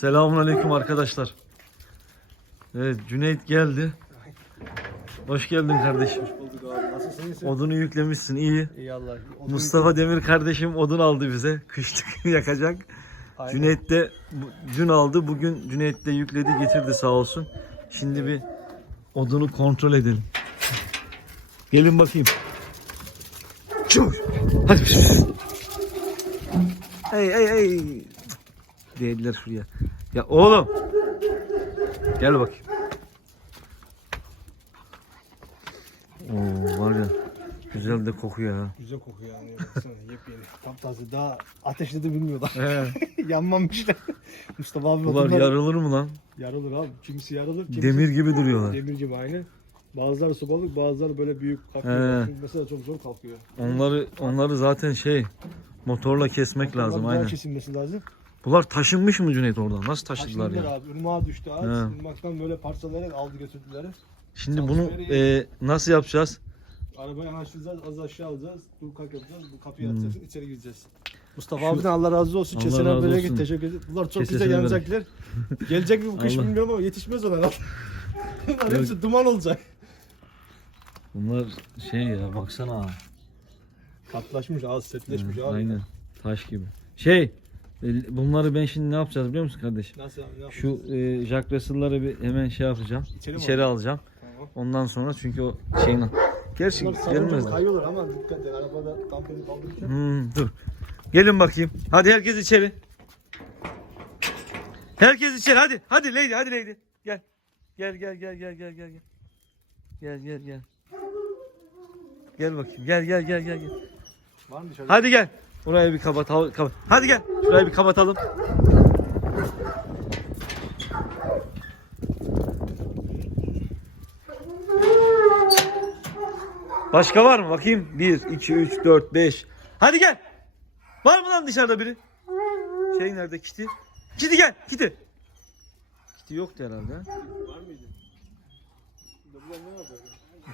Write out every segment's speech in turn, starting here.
Selamünaleyküm arkadaşlar. Evet Cüneyt geldi. Hoş geldin kardeşim. bulduk abi. Nasılsın iyisin? Odunu yüklemişsin iyi. İyi Allah. Odun- Mustafa Demir kardeşim odun aldı bize. Kışlık yakacak. Aynen. Cüneyt de bu- dün aldı. Bugün Cüneyt de yükledi getirdi sağ olsun. Şimdi bir odunu kontrol edelim. Gelin bakayım. Çuh. Hadi. Hey hey hey. Değdiler şuraya. Ya oğlum. Gel bakayım. Oo var ya. Güzel de kokuyor ha. Güzel kokuyor yani. Baksana yepyeni. Taptaze daha ateşle de bilmiyorlar. Yanmamışlar. Mustafa abi Bunlar odunlar yarılır mı lan? yarılır abi. Kimisi yarılır. Kimisi Demir gibi duruyorlar. Demir gibi aynı. Bazıları sobalık, bazıları böyle büyük kalkıyor. Mesela çok zor kalkıyor. Onları onları zaten şey motorla kesmek lazım Bunlar daha aynen. kesilmesi lazım. Bunlar taşınmış mı Cüneyt oradan? Nasıl taşıdılar Taşındılar ya? abi. Irmağa düştü ağaç. He. Irmaktan böyle parçalayarak aldı götürdüler. Şimdi bunu e, nasıl yapacağız? Arabayı yanaştıracağız, az aşağı alacağız. Dur kalk yapacağız, bu kapıyı Hmm. açacağız, içeri gireceğiz. Mustafa abiden Allah razı olsun. Allah Kesene razı böyle olsun. git, teşekkür ederim. Bunlar çok Kesesine güzel bereket. yanacaklar. Gelecek mi bu kış Allah. bilmiyorum ama yetişmez ona. Bunlar Yok. hepsi duman olacak. Bunlar şey ya baksana. Katlaşmış, ağız setleşmiş Hı, abi. Aynen. Taş gibi. Şey bunları ben şimdi ne yapacağız biliyor musun kardeş? Nasıl abi, ne? Şu e, Jack Russell'ları bir hemen şey yapacağım. İçeri mi İçeri alacağım. Tamam. Ondan sonra çünkü o şeyin Gerçi gelmezler. kayıyorlar ama dikkat edin arabada damperi kaldırırken. Hmm, dur. Gelin bakayım. Hadi herkes içeri. Herkes içeri hadi. Hadi Leyli hadi Leyli. Gel. Gel gel gel gel gel gel gel. Gel gel gel. Gel bakayım. Gel gel gel gel gel. Var mı dışarıda? Hadi gel. Burayı bir kapat. kapat. Hadi gel. Şurayı bir kapatalım. Başka var mı? Bakayım. 1, 2, 3, 4, 5. Hadi gel. Var mı lan dışarıda biri? Şey nerede? Kiti. Kiti gel. Kiti. Kiti yoktu herhalde. ha? Var mıydı?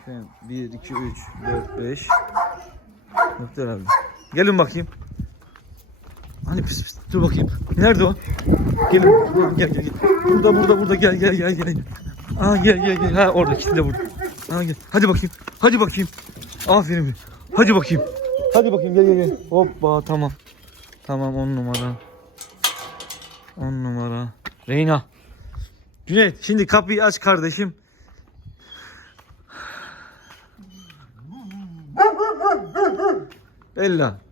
Efendim 1, 2, 3, 4, 5. Yoktu herhalde. Gelin bakayım. Hani pis pis. Dur bakayım. Nerede o? Gelin. Gel gel gel. Burada burada burada gel gel gel gel. Aa gel gel gel. Ha orada ikisi de burada. Ha gel. Hadi bakayım. Hadi bakayım. Aferin. Hadi bakayım. Hadi bakayım gel gel gel. Hoppa tamam. Tamam on numara. On numara. Reyna. Cüneyt şimdi kapıyı aç kardeşim. Bella.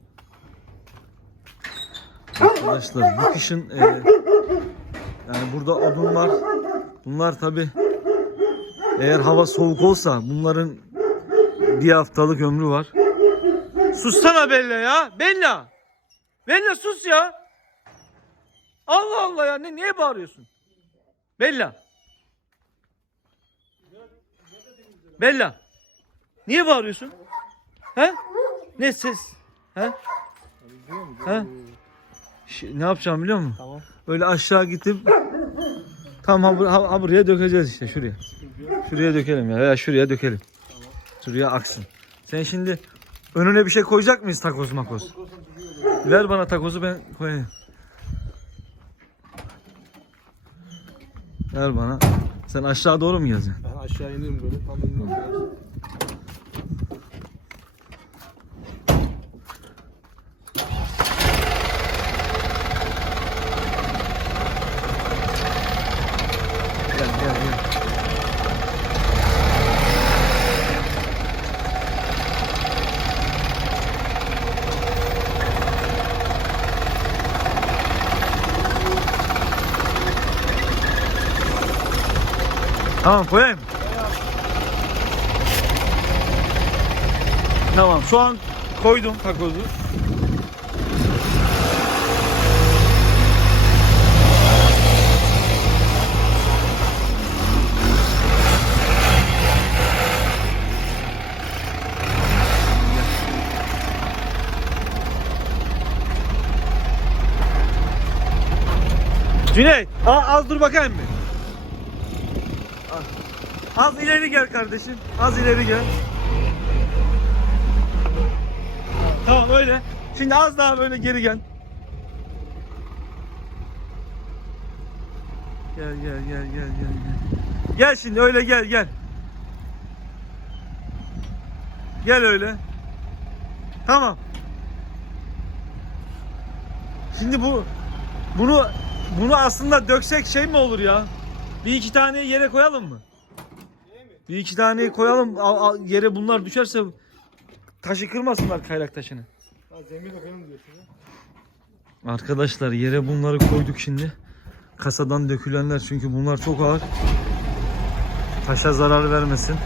Arkadaşlar bu kışın e, yani burada odun var. Bunlar tabi eğer hava soğuk olsa bunların bir haftalık ömrü var. Sussana Bella ya. Bella. Bella sus ya. Allah Allah ya. Ne, niye bağırıyorsun? Bella. Bella. Niye bağırıyorsun? He? Ne ses? He? He? Ş- ne yapacağım biliyor musun? Tamam. Böyle aşağı gidip tam ha, ha- ha buraya dökeceğiz işte şuraya. Şuraya dökelim ya veya şuraya dökelim. Şuraya aksın. Sen şimdi önüne bir şey koyacak mıyız takoz makoz? Ver bana takozu ben koyayım. Ver bana. Sen aşağı doğru mu geleceksin? Ben aşağı iniyorum böyle. Tam iniyorum biraz. Gel gel gel. Tamam koyayım. Tamam şu an koydum takozu. Cüneyt az dur bakayım bir. Az ileri gel kardeşim. Az ileri gel. Tamam öyle. Şimdi az daha böyle geri gel. Gel gel gel gel gel gel. Şimdi öyle gel gel. Gel öyle. Tamam. Şimdi bu bunu bunu aslında döksek şey mi olur ya? Bir iki tane yere koyalım mı? Bir iki taneyi koyalım. Al- al- yere bunlar düşerse taşı kırmasınlar kayrak taşını. Ha zemin bakalım diyorsun ya. Arkadaşlar yere bunları koyduk şimdi. Kasadan dökülenler çünkü bunlar çok ağır. Taşa zarar vermesin.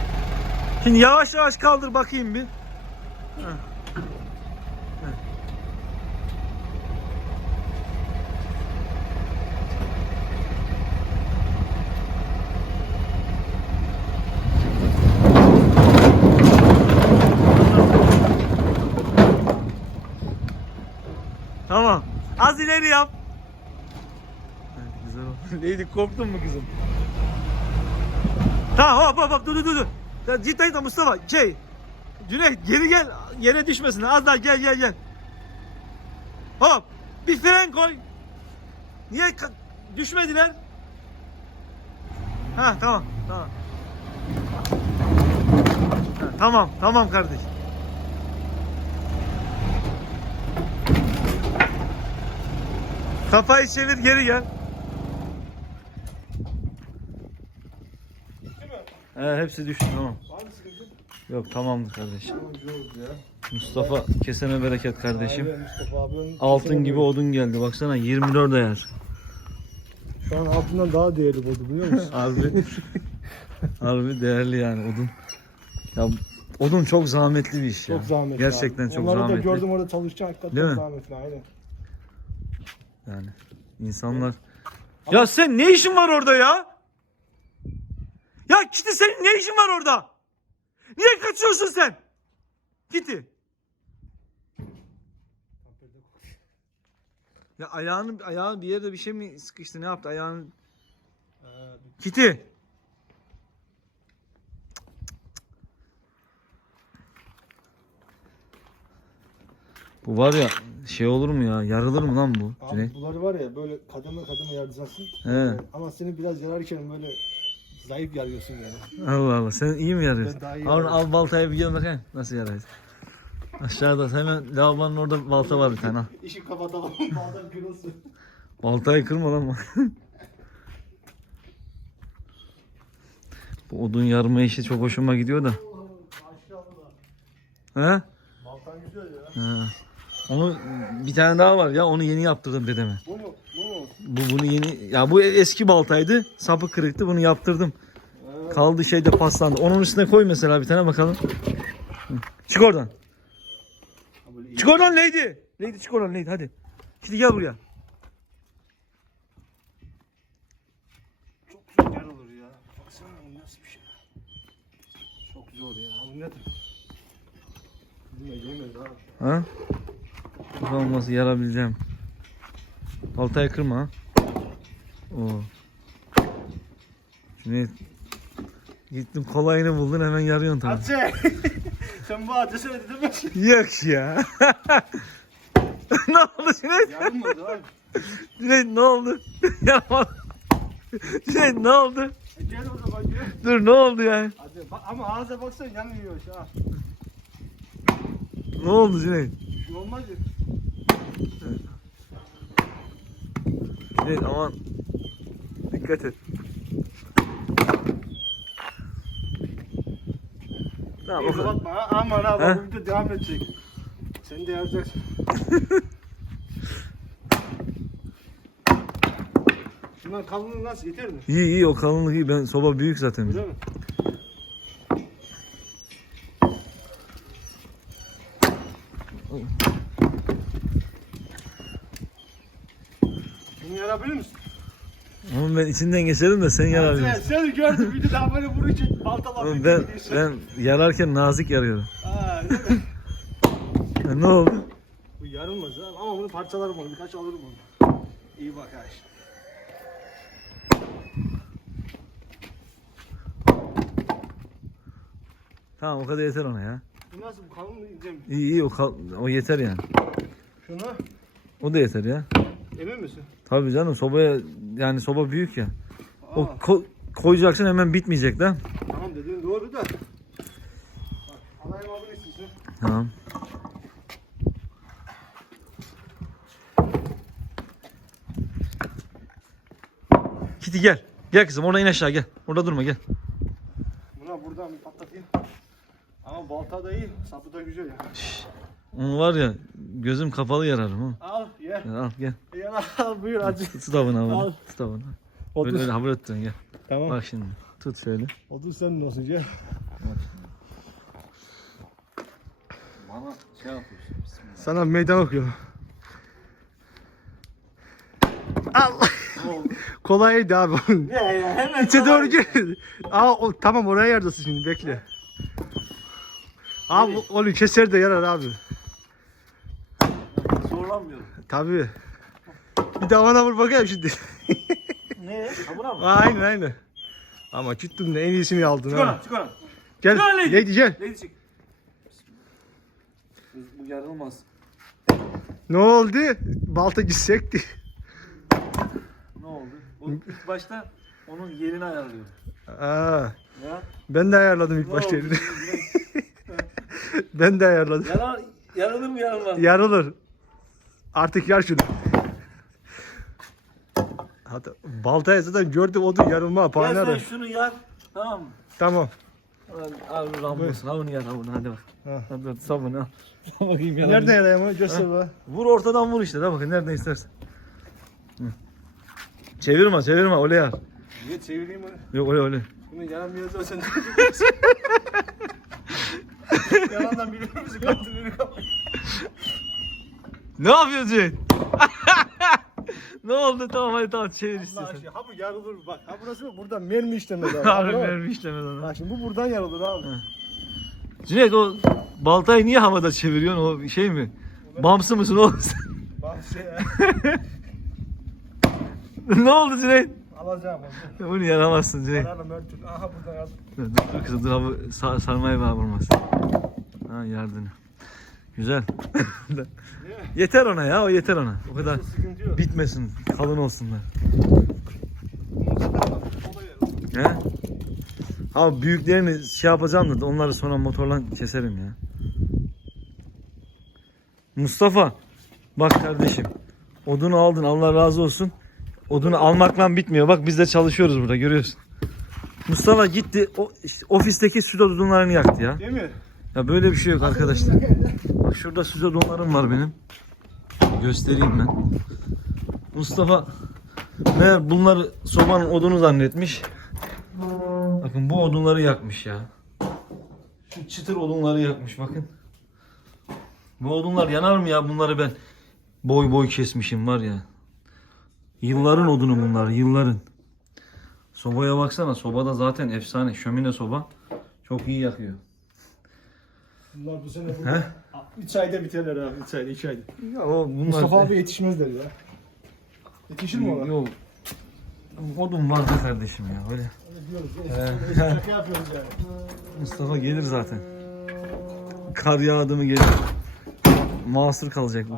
Şimdi yavaş yavaş kaldır bakayım bir. Heh. Tamam. Az ileri yap. Evet, güzel oldu. Neydi korktun mu kızım? Tamam hop hop hop dur dur dur. Ya Cidden de Mustafa şey. Cüneyt geri gel yere düşmesin az daha gel gel gel. Hop bir fren koy. Niye düşmediler? Ha tamam tamam. Ha, tamam tamam kardeş. Kafayı çevir geri gel. He, hepsi düştü tamam. Var mı sıkıntı? Yok tamamdır kardeşim. Mustafa kesene bereket kardeşim. Altın gibi odun geldi. Baksana 24 ayar. Şu an altından daha değerli oldu biliyor musun? Harbi. Harbi değerli yani odun. Ya odun çok zahmetli bir iş ya. çok zahmetli Gerçekten abi. çok Onları zahmetli. da gördüm orada çalışırken hakikaten Değil mi? zahmetli aynen. Yani insanlar. Ya sen ne işin var orada ya? Ya Kiti senin ne işin var orada? Niye kaçıyorsun sen? Kiti. Ya ayağını ayağı bir yerde bir şey mi sıkıştı ne yaptı ayağını? Kiti. Bu var ya şey olur mu ya? Yarılır mı lan bu? Abi Cüneyt? bunları var ya böyle kademe kademe yardıcaksın. He. Ama seni biraz yararken böyle zayıf yarıyorsun yani. Allah Allah. Sen iyi mi yarıyorsun? Ben daha iyi Al, yarıyorum. al baltayı bir gel bakayım. Nasıl yarayız? Aşağıda hemen lavabonun orada balta var bir tane. al. İşi kapatalım. Bazen kırılsın. Baltayı kırma lan. Bu odun yarma işi çok hoşuma gidiyor da. He? Baltan güzel ya. He. Onu bir tane daha var ya onu yeni yaptırdım dedeme. Bu mu? Bu mu? Bu bunu yeni ya bu eski baltaydı. Sapı kırıktı. Bunu yaptırdım. Kaldı şeyde paslandı. Onun üstüne koy mesela bir tane bakalım. Çık oradan. Ha. Çık oradan Lady. Lady çık oradan Lady hadi. Şimdi gel buraya. Çok güzel yer olur ya. Baksana bu nasıl bir şey. Çok zor ya. Bu Ha? Bakalım nasıl yarabileceğim. Baltayı kırma ha. Oo. Şimdi gittin kolayını buldun hemen yarıyorsun tabii. Hatice! Sen bu adrese ne dedin Yok ya. ne oldu Cüneyt? Yarılmadı abi. Cüneyt ne oldu? Yapma. Cüneyt ne oldu? E, Gel o zaman gel. Dur ne oldu yani? Hadi bak ama ağza baksana yanmıyor şu an. Ne oldu Cüneyt? Bir şey olmaz ya. Cüneyt aman. Dikkat et. Tamam o İyi kadar. kapatma ha. Aman ha He? bak bu video devam edecek. Sen de yazacaksın. Şundan kalınlığı nasıl yeter mi? İyi iyi o kalınlık iyi. Ben soba büyük zaten. Öyle mi? Bunu yarabilir misin? Ama ben içinden geçerim de sen Sen, yarabilirsin. seni gördüm videoda böyle vurunca baltalar ben ben yararken nazik yarıyorum. Ha, ne oldu? Bu yarılmaz abi ama bunu parçalarım onu birkaç alırım onu. İyi bak ha işte. Tamam o kadar yeter ona ya. Bu nasıl bu kalın mı yiyeceğim? İyi iyi o, kal- o yeter yani. Şuna O da yeter ya. emin misin? Tabii canım sobaya yani soba büyük ya. O Aa, ko- koyacaksın hemen bitmeyecek lan. tamam dediğin doğru da. Bak, alayım abi istiyorsun. Tamam. Kiti gel. Gel kızım oradan in aşağı gel. Orada durma gel. Buna buradan bir patlatayım. Ama balta da iyi, sapı da güzel ya. Onu var ya gözüm kapalı yararım ha. Al ye. Gel, Al gel. Ye al buyur acı. Tut tut avını avını. Al. Tut avını. Otur. Böyle öyle hamur ettin gel. Tamam. Bak şimdi. Tut şöyle. Otur sen nasıl ye? Bana şey yapıyorsun. Sana meydan okuyor. Allah. Kolaydı abi. Ne ya hemen İçe doğru gir. Aa, o, tamam oraya yerdasın şimdi bekle. Abi onu keser de yarar abi. Zorlanmıyorum. Tabii. Bir de bana vur bakayım şimdi. Ne? Hamura mı? aynen aynen. Ama çıktım da en iyisini aldın Çık ha. oradan çık oradan. Gel. Çık oradan. Lady gel. Neydi çık. Bu yarılmaz. Ne oldu? Balta gitsekti. Ne oldu? O ilk başta onun yerini ayarlıyor. Aa, Ya. ben de ayarladım ilk Ne başta. oldu? ben de ayarladım. Yarar, yarılır mı yarılmaz mı? Yarılır. Artık yar şunu. Hatta baltaya zaten gördüm odur yarılma Gel sen şunu yar. Tamam mı? Tamam. Al, al Rambos. Al onu yar al onu hadi bak. Ha. Hadi hadi sabunu al. Bakayım yalan. Nerede yarayım onu göster bana. Vur ortadan vur işte. De bakın nereden istersen. Hı. Çevirme çevirme öyle yar. Niye çevireyim onu? Yok öyle öyle. Bunu yaramıyorsa sen Yalandan birbirimizi kandırıyoruz. Ne yapıyorsun ne oldu? Tamam hadi tamam çevir Allah istiyorsan. aşkına. Ha bu yarılır bak. Ha burası mı? Buradan mermi işlemez abi. Harbi mermi işlemez ona. Bak şimdi bu buradan yarılır abi. Cüneyt o baltayı niye havada çeviriyorsun? O şey mi? Bamsı mısın oğlum sen? Bak şey ne oldu Cüneyt? Alacağım onu. Bunu yaramazsın Cüneyt. Kararla mörtün. Aha buradan yarılır. Dur, kızım dur abi sar, sarmayı bağ vurmaz. Ha yardını. Güzel. yeter ona ya o yeter ona. O kadar bitmesin kalın olsunlar. He? Abi büyüklerini şey yapacağım da onları sonra motorla keserim ya. Mustafa bak kardeşim odunu aldın Allah razı olsun. Odunu almakla bitmiyor. Bak biz de çalışıyoruz burada görüyorsun. Mustafa gitti o işte ofisteki süt odunlarını yaktı ya. Değil mi? Ya böyle bir şey yok arkadaşlar. Bak şurada süt odunlarım var benim. Göstereyim ben. Mustafa meğer bunları sobanın odunu zannetmiş. Bakın bu odunları yakmış ya. Şu çıtır odunları yakmış bakın. Bu odunlar yanar mı ya bunları ben boy boy kesmişim var ya. Yılların odunu bunlar yılların. Sobaya baksana sobada zaten efsane şömine soba. Çok iyi yakıyor. Bunlar bu sene He? burada. 3 ayda biterler abi. 3 ayda 2 ayda. Ya o bunlar Mustafa abi yetişmezler ya. Yetişir mi ona? Yok. Odun var be kardeşim ya öyle. Diyoruz. He. Şaka yapıyoruz yani. Mustafa gelir zaten. Kar yağdı mı gelir. Mahsur kalacak bu.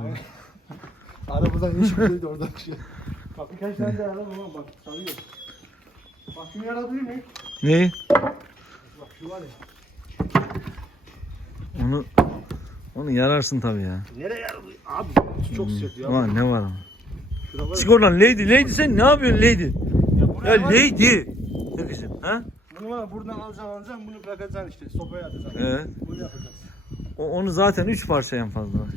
Ara buradan iş yapıyordu oradan şey. Bak birkaç tane de ara ama bak sarıyor. Bak şunu yara duyuyor muyum? Neyi? Bak şu var ya. Onu onu yararsın tabii ya. Nereye yara duyuyor? Abi çok sert ya. Ulan ne var ama. Şura var ya. Çık oradan lady lady sen ne yapıyorsun lady? Ya Ya lady. Ne kızım ha? Bunu var buradan alacaksın alacaksın bunu bırakacaksın işte. Sobaya atacaksın. Evet. Bunu yapacağız. O, onu zaten 3 parça en fazla var.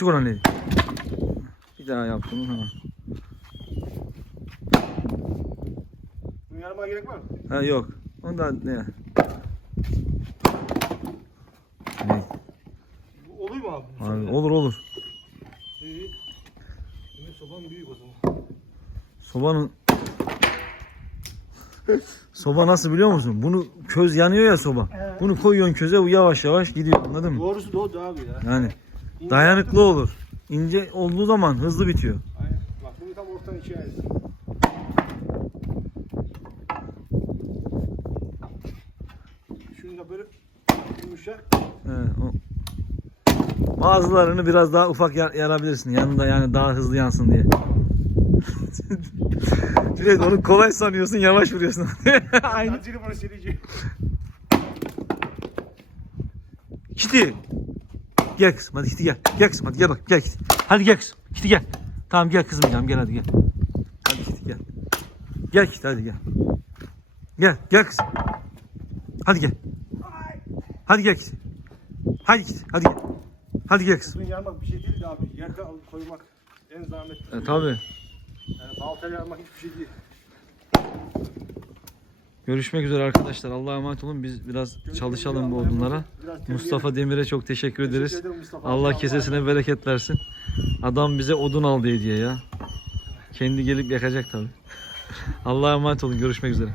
Çık oradan. Bir daha yaptım ha. Bunu yarmaya gerek var mı? Ha yok. Ondan ne? Ne? Bu oluyor mu abi? Abi, olur olur. İyi. Demek soban büyük o zaman. Sobanın Soba nasıl biliyor musun? Bunu köz yanıyor ya soba. Bunu koyuyorsun köze bu yavaş yavaş gidiyor anladın mı? Doğrusu doğru abi ya. Yani dayanıklı olur. İnce olduğu zaman hızlı bitiyor. Aynen. Bak bunu tam ortadan ikiye ayıracağım. Şunu da böyle yumuşak. He, o. Bazılarını biraz daha ufak yar- yarabilirsin yanında yani daha hızlı yansın diye. Cüneyt onu kolay sanıyorsun yavaş vuruyorsun. Aynı. Acili serici. Kiti. Gel kızım hadi Kiti gel. Gel kızım hadi gel bak gel Kiti. Hadi gel kızım. Kiti gel. Tamam gel kızım canım gel hadi gel. Hadi Kiti gel. Gel Kiti hadi gel. Gel gel kızım. Hadi gel. Hadi gel Kiti. Hadi Kiti hadi gel. Hadi gel kızım. Bunu yarmak bir şey değil de abi. Yerde alıp koymak en zahmetli. E, tabii. Yani baltayla yarmak hiçbir şey değil. Görüşmek üzere arkadaşlar. Allah'a emanet olun. Biz biraz çalışalım bu odunlara. Mustafa Demir'e çok teşekkür ederiz. Teşekkür ederim. Allah kesesine bereket versin. Adam bize odun aldı hediye ya. Kendi gelip yakacak tabii. Allah'a emanet olun. Görüşmek üzere.